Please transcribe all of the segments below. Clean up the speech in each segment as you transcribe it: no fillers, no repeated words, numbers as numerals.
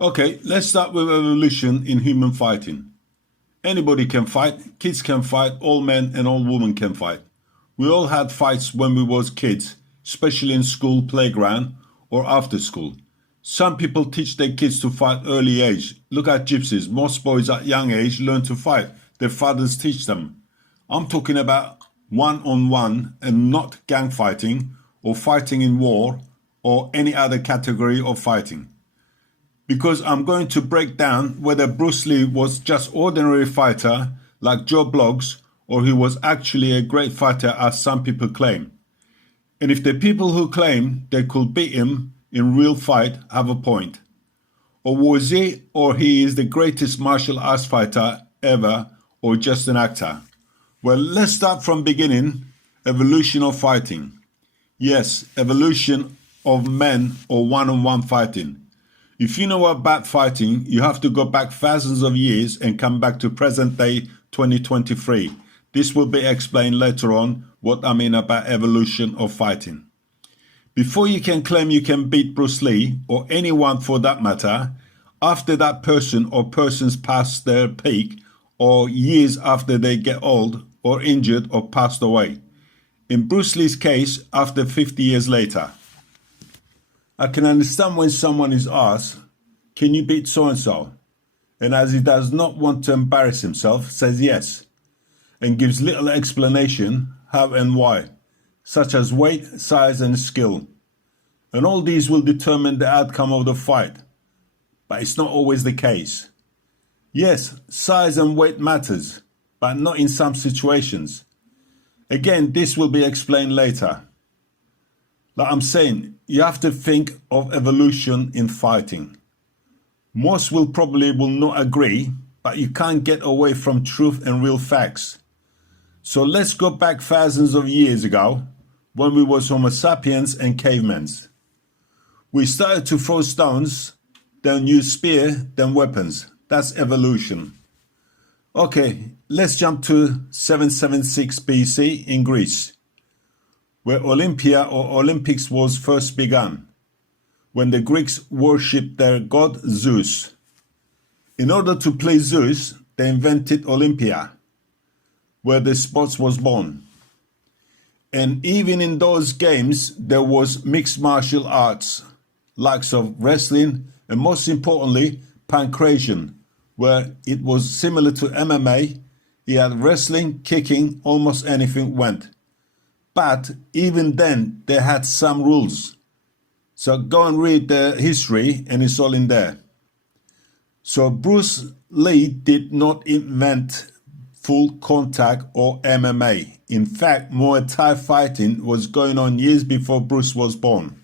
Okay, let's start with evolution in human fighting. Anybody can fight, kids can fight, all men and all women can fight. We all had fights when we was kids, especially in school playground or after school. Some people teach their kids to fight early age. Look at gypsies. Most boys at young age learn to fight. Their fathers teach them. I'm talking about one-on-one and not gang fighting or fighting in war or any other category of fighting. Because I'm going to break down whether Bruce Lee was just ordinary fighter like Joe Bloggs or he was actually a great fighter as some people claim. And if the people who claim they could beat him in real fight have a point. Or was he or he is the greatest martial arts fighter ever or just an actor? Well, let's start from beginning. Evolution of fighting. Yes, evolution of men or one-on-one fighting. If you know about fighting, you have to go back thousands of years and come back to present day 2023. This will be explained later on what I mean about evolution of fighting. Before you can claim you can beat Bruce Lee, or anyone for that matter, after that person or persons pass their peak, or years after they get old, or injured, or passed away. In Bruce Lee's case, after 50 years later. I can understand when someone is asked, can you beat so-and-so? And as he does not want to embarrass himself, says yes, and gives little explanation how and why, such as weight, size and skill. And all these will determine the outcome of the fight. But it's not always the case. Yes, size and weight matters, but not in some situations. Again, this will be explained later. Like I'm saying, you have to think of evolution in fighting. Most will not agree, but you can't get away from truth and real facts. So let's go back thousands of years ago, when we was Homo sapiens and cavemen. We started to throw stones, then use spear, then weapons. That's evolution. Okay, let's jump to 776 BC in Greece, where Olympia or Olympics was first begun, when the Greeks worshipped their god Zeus. In order to please Zeus, they invented Olympia, where the sports was born. And even in those games, there was mixed martial arts, likes of wrestling, and most importantly, pancration, where it was similar to MMA. You had wrestling, kicking, almost anything went. But even then, they had some rules. So go and read the history and it's all in there. So Bruce Lee did not invent full contact or MMA. In fact, Muay Thai fighting was going on years before Bruce was born.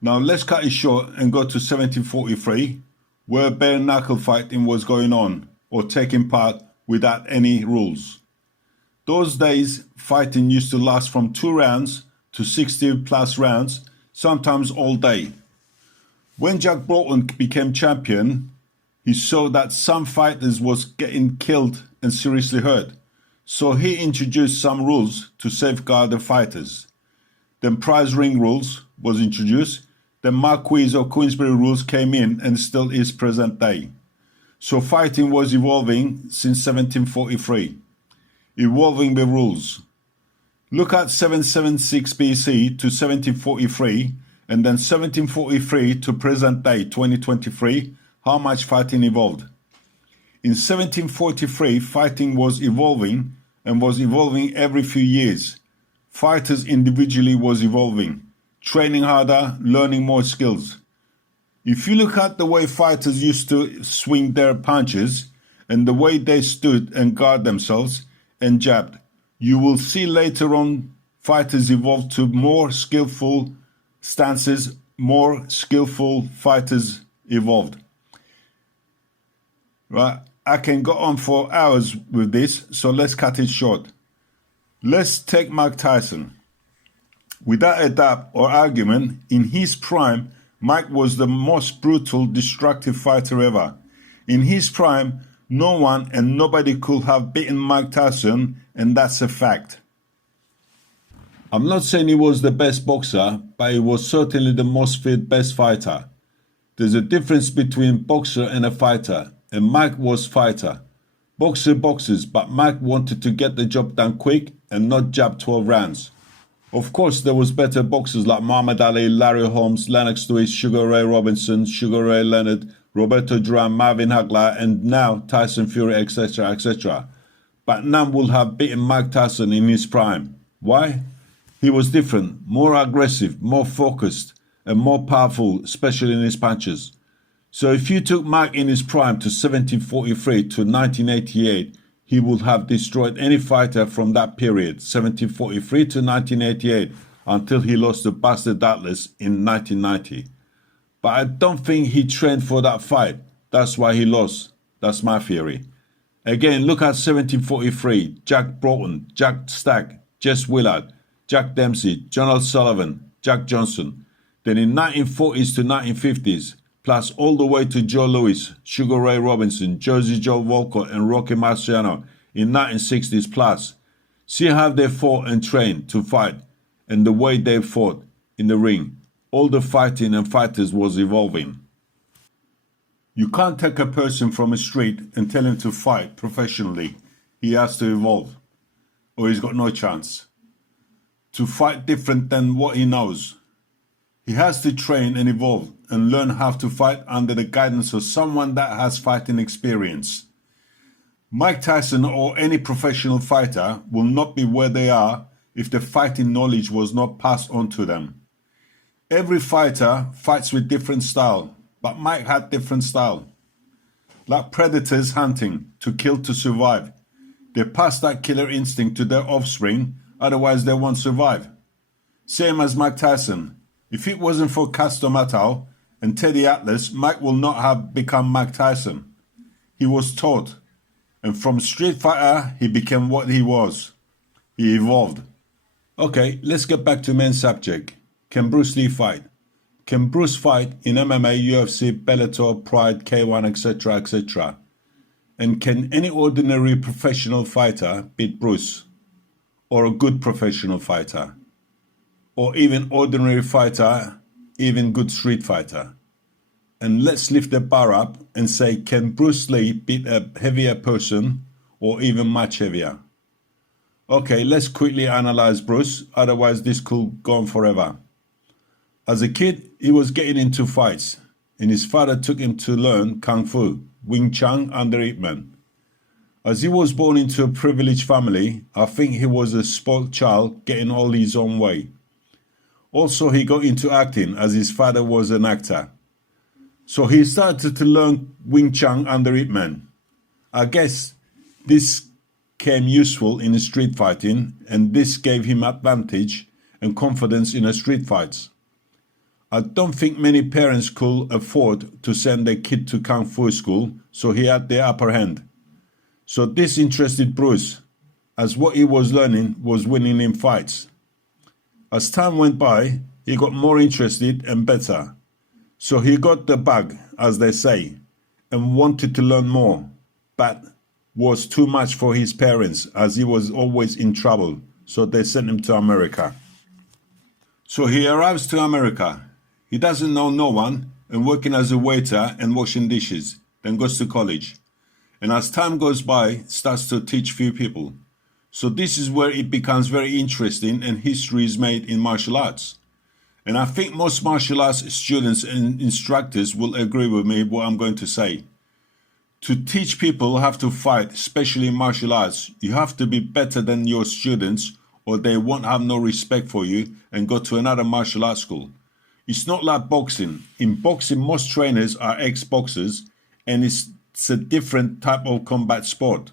Now let's cut it short and go to 1743, where bare knuckle fighting was going on or taking part without any rules. Those days, fighting used to last from 2 rounds to 60 plus rounds, sometimes all day. When Jack Broughton became champion, he saw that some fighters was getting killed and seriously hurt. So he introduced some rules to safeguard the fighters. Then prize ring rules was introduced. Then Marquis or Queensberry rules came in and still is present day. So fighting was evolving since 1743. Evolving the rules. Look at 776 BC to 1743 and then 1743 to present day 2023, how much fighting evolved. In 1743, fighting was evolving and was evolving every few years. Fighters individually was evolving, training harder, learning more skills. If you look at the way fighters used to swing their punches and the way they stood and guard themselves and jabbed, you will see later on fighters evolved to more skillful stances, more skillful fighters evolved. Right, I can go on for hours with this, so let's cut it short. Let's take Mike Tyson. Without a doubt or argument, in his prime, Mike was the most brutal, destructive fighter ever. In his prime, no one and nobody could have beaten Mike Tyson, and that's a fact. I'm not saying he was the best boxer, but he was certainly the most fit, best fighter. There's a difference between boxer and a fighter, and Mike was fighter. Boxer boxes, but Mike wanted to get the job done quick and not jab 12 rounds. Of course, there was better boxers like Muhammad Ali, Larry Holmes, Lennox Lewis, Sugar Ray Robinson, Sugar Ray Leonard, Roberto Duran, Marvin Hagler, and now Tyson Fury, etc., etc. But none would have beaten Mike Tyson in his prime. Why? He was different, more aggressive, more focused, and more powerful, especially in his punches. So if you took Mike in his prime to 1743 to 1988, he would have destroyed any fighter from that period, 1743 to 1988, until he lost to Buster Douglas in 1990. But I don't think he trained for that fight. That's why he lost. That's my theory. Again, look at 1743, Jack Broughton, Jack Stack, Jess Willard, Jack Dempsey, John L. Sullivan, Jack Johnson. Then in 1940s to 1950s, plus all the way to Joe Louis, Sugar Ray Robinson, Jersey Joe Walcott, and Rocky Marciano in 1960s plus. See how they fought and trained to fight, and the way they fought in the ring. All the fighting and fighters was evolving. You can't take a person from a street and tell him to fight professionally. He has to evolve, or he's got no chance. To fight different than what he knows. He has to train and evolve and learn how to fight under the guidance of someone that has fighting experience. Mike Tyson or any professional fighter will not be where they are if the fighting knowledge was not passed on to them. Every fighter fights with different style, but Mike had different style. Like predators hunting, to kill to survive. They pass that killer instinct to their offspring, otherwise they won't survive. Same as Mike Tyson. If it wasn't for Castro Matau and Teddy Atlas, Mike will not have become Mike Tyson. He was taught, and from street fighter, he became what he was. He evolved. Okay, let's get back to main subject. Can Bruce Lee fight? Can Bruce fight in MMA, UFC, Bellator, Pride, K1, etc., etc.? And can any ordinary professional fighter beat Bruce? Or a good professional fighter? Or even ordinary fighter, even good street fighter? And let's lift the bar up and say, can Bruce Lee beat a heavier person or even much heavier? Okay, let's quickly analyze Bruce, otherwise this could go on forever. As a kid, he was getting into fights, and his father took him to learn Kung Fu, Wing Chun under Ip Man. As he was born into a privileged family, I think he was a spoiled child getting all his own way. Also, he got into acting as his father was an actor. So he started to learn Wing Chun under Ip Man. I guess this came useful in street fighting, and this gave him advantage and confidence in the street fights. I don't think many parents could afford to send their kid to Kung Fu school, so he had the upper hand. So this interested Bruce, as what he was learning was winning in fights. As time went by, he got more interested and better. So he got the bug, as they say, and wanted to learn more, but was too much for his parents as he was always in trouble, so they sent him to America. So he arrives to America. He doesn't know no one and working as a waiter and washing dishes, then goes to college. And as time goes by, starts to teach few people. So this is where it becomes very interesting and history is made in martial arts. And I think most martial arts students and instructors will agree with me what I'm going to say. To teach people how to fight, especially in martial arts, you have to be better than your students or they won't have no respect for you and go to another martial arts school. It's not like boxing. In boxing, most trainers are ex-boxers and it's a different type of combat sport.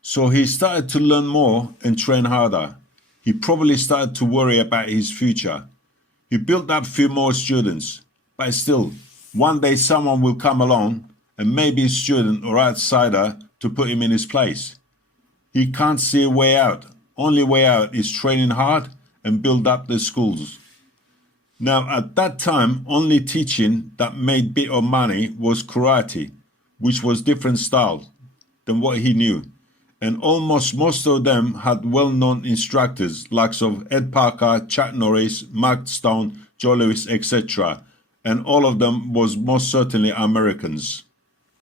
So he started to learn more and train harder. He probably started to worry about his future. He built up a few more students, but still, one day someone will come along and maybe a student or outsider to put him in his place. He can't see a way out. Only way out is training hard and build up the schools. Now, at that time, only teaching that made bit of money was karate, which was different style than what he knew. And almost most of them had well-known instructors, likes of Ed Parker, Chuck Norris, Mark Stone, Joe Louis, etc. and all of them was most certainly Americans.